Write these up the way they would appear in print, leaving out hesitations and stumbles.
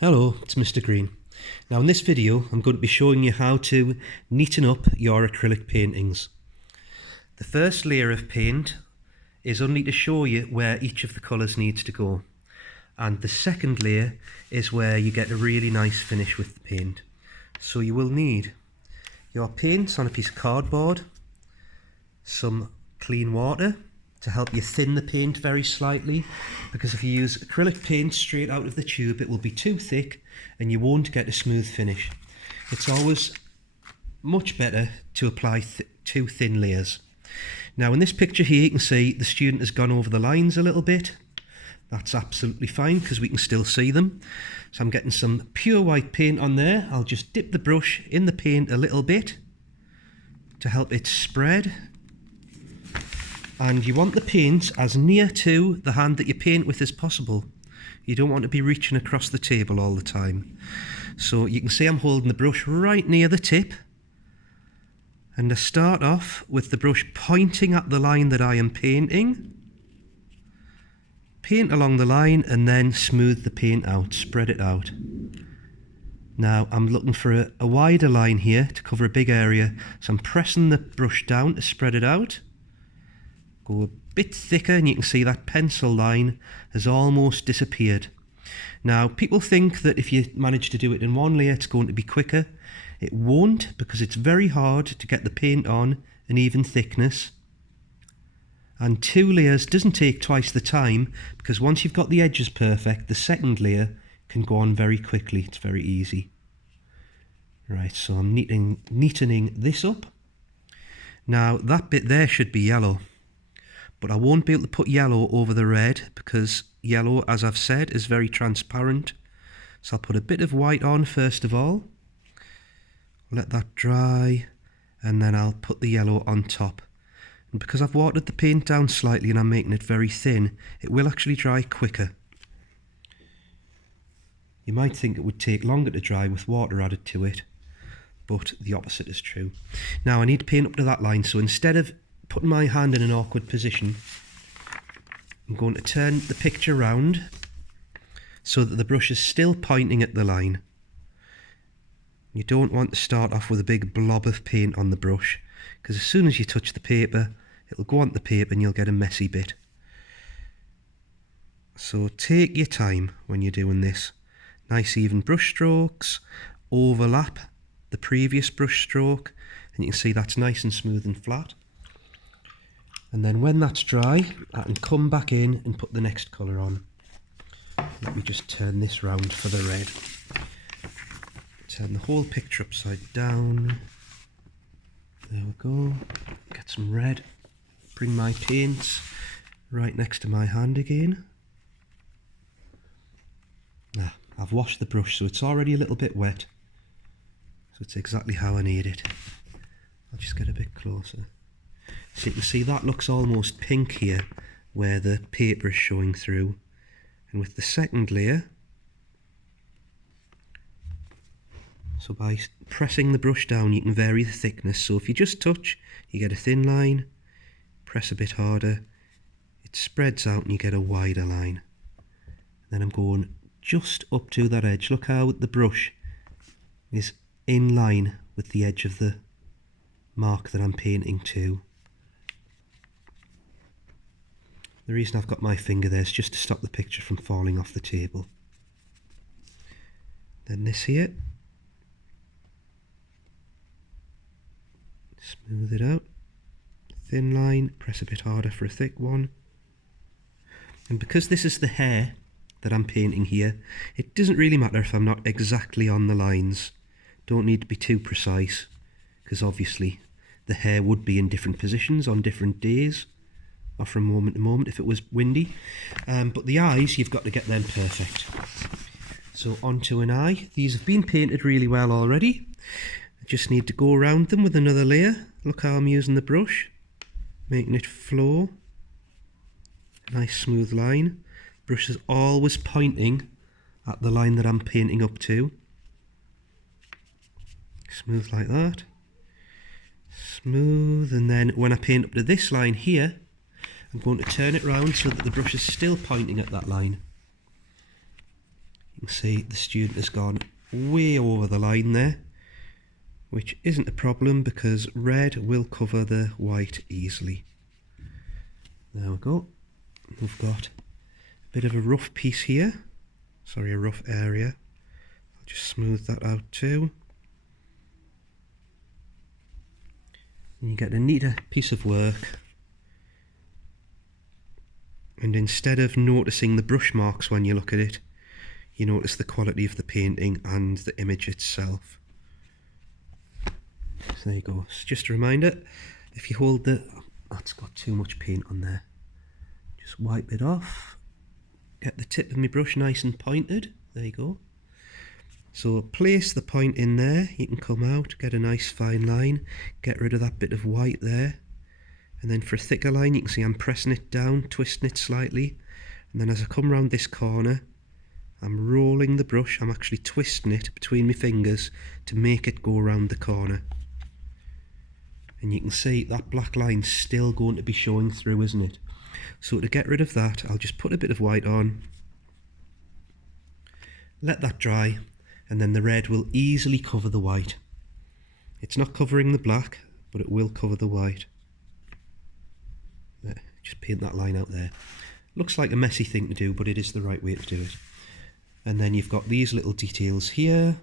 Hello, it's Mr. Green. Now in this video I'm going to be showing you how to neaten up your acrylic paintings. The first layer of paint is only to show you where each of the colours needs to go, and the second layer is where you get a really nice finish with the paint. So you will need your paints on a piece of cardboard, some clean water to help you thin the paint very slightly, because if you use acrylic paint straight out of the tube it will be too thick and you won't get a smooth finish. It's always much better to apply two thin layers. Now in this picture here you can see the student has gone over the lines a little bit. That's absolutely fine because we can still see them. So I'm getting some pure white paint on there. I'll just dip the brush in the paint a little bit to help it spread. And you want the paint as near to the hand that you paint with as possible. You don't want to be reaching across the table all the time. So you can see I'm holding the brush right near the tip. And I start off with the brush pointing at the line that I am painting. Paint along the line and then smooth the paint out, spread it out. Now I'm looking for a wider line here to cover a big area. So I'm pressing the brush down to spread it out. Go a bit thicker and you can see that pencil line has almost disappeared. Now people think that if you manage to do it in one layer it's going to be quicker. It won't, because it's very hard to get the paint on an even thickness. And two layers doesn't take twice the time, because once you've got the edges perfect, the second layer can go on very quickly. It's very easy. Right, so I'm neatening this up. Now that bit there should be yellow. But I won't be able to put yellow over the red because yellow, as I've said, is very transparent. So I'll put a bit of white on first of all. Let that dry and then I'll put the yellow on top. And because I've watered the paint down slightly and I'm making it very thin, it will actually dry quicker. You might think it would take longer to dry with water added to it, but the opposite is true. Now I need to paint up to that line, so instead of putting my hand in an awkward position, I'm going to turn the picture round so that the brush is still pointing at the line. You don't want to start off with a big blob of paint on the brush, because as soon as you touch the paper it'll go on the paper and you'll get a messy bit. So take your time when you're doing this. Nice even brush strokes, overlap the previous brush stroke, and you can see that's nice and smooth and flat. And then when that's dry, I can come back in and put the next colour on. Let me just turn this round for the red. Turn the whole picture upside down. There we go. Get some red. Bring my paints right next to my hand again. Now, I've washed the brush so it's already a little bit wet. So it's exactly how I need it. I'll just get a bit closer. So you can see that looks almost pink here where the paper is showing through, and with the second layer, so by pressing the brush down you can vary the thickness. So if you just touch you get a thin line, press a bit harder, it spreads out and you get a wider line. Then I'm going just up to that edge. Look how the brush is in line with the edge of the mark that I'm painting to. The reason I've got my finger there is just to stop the picture from falling off the table. Then this here. Smooth it out. Thin line, press a bit harder for a thick one. And because this is the hair that I'm painting here, it doesn't really matter if I'm not exactly on the lines. Don't need to be too precise, because obviously the hair would be in different positions on different days, or from moment to moment if it was windy. But the eyes, you've got to get them perfect. So onto an eye. These have been painted really well already. I just need to go around them with another layer. Look how I'm using the brush, making it flow. Nice smooth line. Brush is always pointing at the line that I'm painting up to. Smooth like that. Smooth, and then when I paint up to this line here, I'm going to turn it round so that the brush is still pointing at that line. You can see the student has gone way over the line there, which isn't a problem because red will cover the white easily. There we go. We've got a bit of a rough piece here, sorry, a rough area. I'll just smooth that out too. And you get a neater piece of work. And instead of noticing the brush marks when you look at it, you notice the quality of the painting and the image itself. So there you go. It's just a reminder, if you hold that's got too much paint on there. Just wipe it off. Get the tip of my brush nice and pointed. There you go. So place the point in there. You can come out, get a nice fine line, get rid of that bit of white there. And then for a thicker line, you can see I'm pressing it down, twisting it slightly. And then as I come around this corner, I'm rolling the brush. I'm actually twisting it between my fingers to make it go around the corner. And you can see that black line's still going to be showing through, isn't it? So to get rid of that, I'll just put a bit of white on, let that dry, and then the red will easily cover the white. It's not covering the black, but it will cover the white. There, just paint that line out there. Looks like a messy thing to do, but it is the right way to do it. And then you've got these little details here.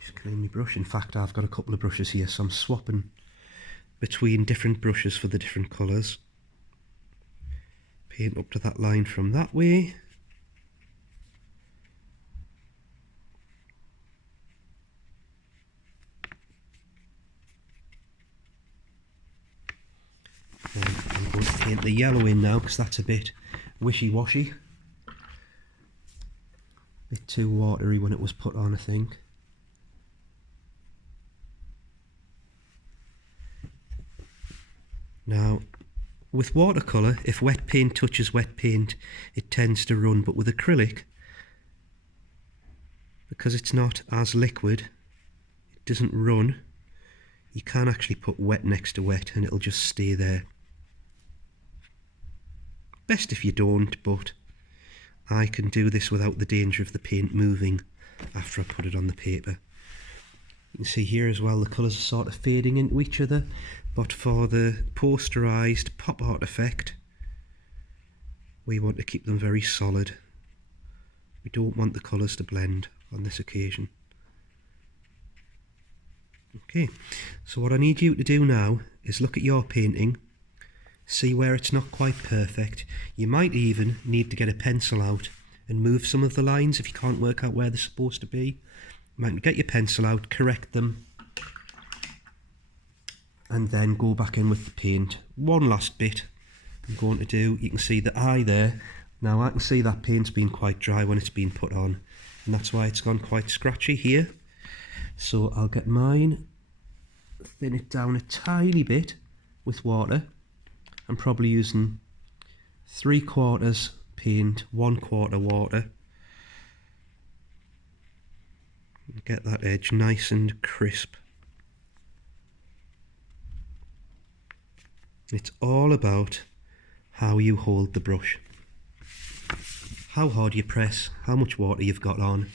Just clean my brush. In fact, I've got a couple of brushes here, so I'm swapping between different brushes for the different colours. Paint up to that line from that way. And I'm going to paint the yellow in now because that's a bit wishy-washy. A bit too watery when it was put on, I think. Now, with watercolour, if wet paint touches wet paint, it tends to run, but with acrylic, because it's not as liquid, it doesn't run. You can actually put wet next to wet and it'll just stay there. Best if you don't, but I can do this without the danger of the paint moving after I put it on the paper. You can see here as well the colours are sort of fading into each other, but for the posterised pop art effect, we want to keep them very solid. We don't want the colours to blend on this occasion. Okay, so what I need you to do now is look at your painting, see where it's not quite perfect. You might even need to get a pencil out and move some of the lines if you can't work out where they're supposed to be. You might get your pencil out, correct them, and then go back in with the paint. One last bit I'm going to do, you can see the eye there. Now I can see that paint's been quite dry when it's been put on, and that's why it's gone quite scratchy here. So I'll get mine, thin it down a tiny bit with water. I'm probably using 3/4 paint, 1/4 water. Get that edge nice and crisp. It's all about how you hold the brush, how hard you press, how much water you've got on,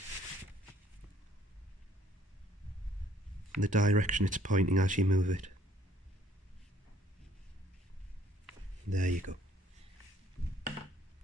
and the direction it's pointing as you move it. There you go.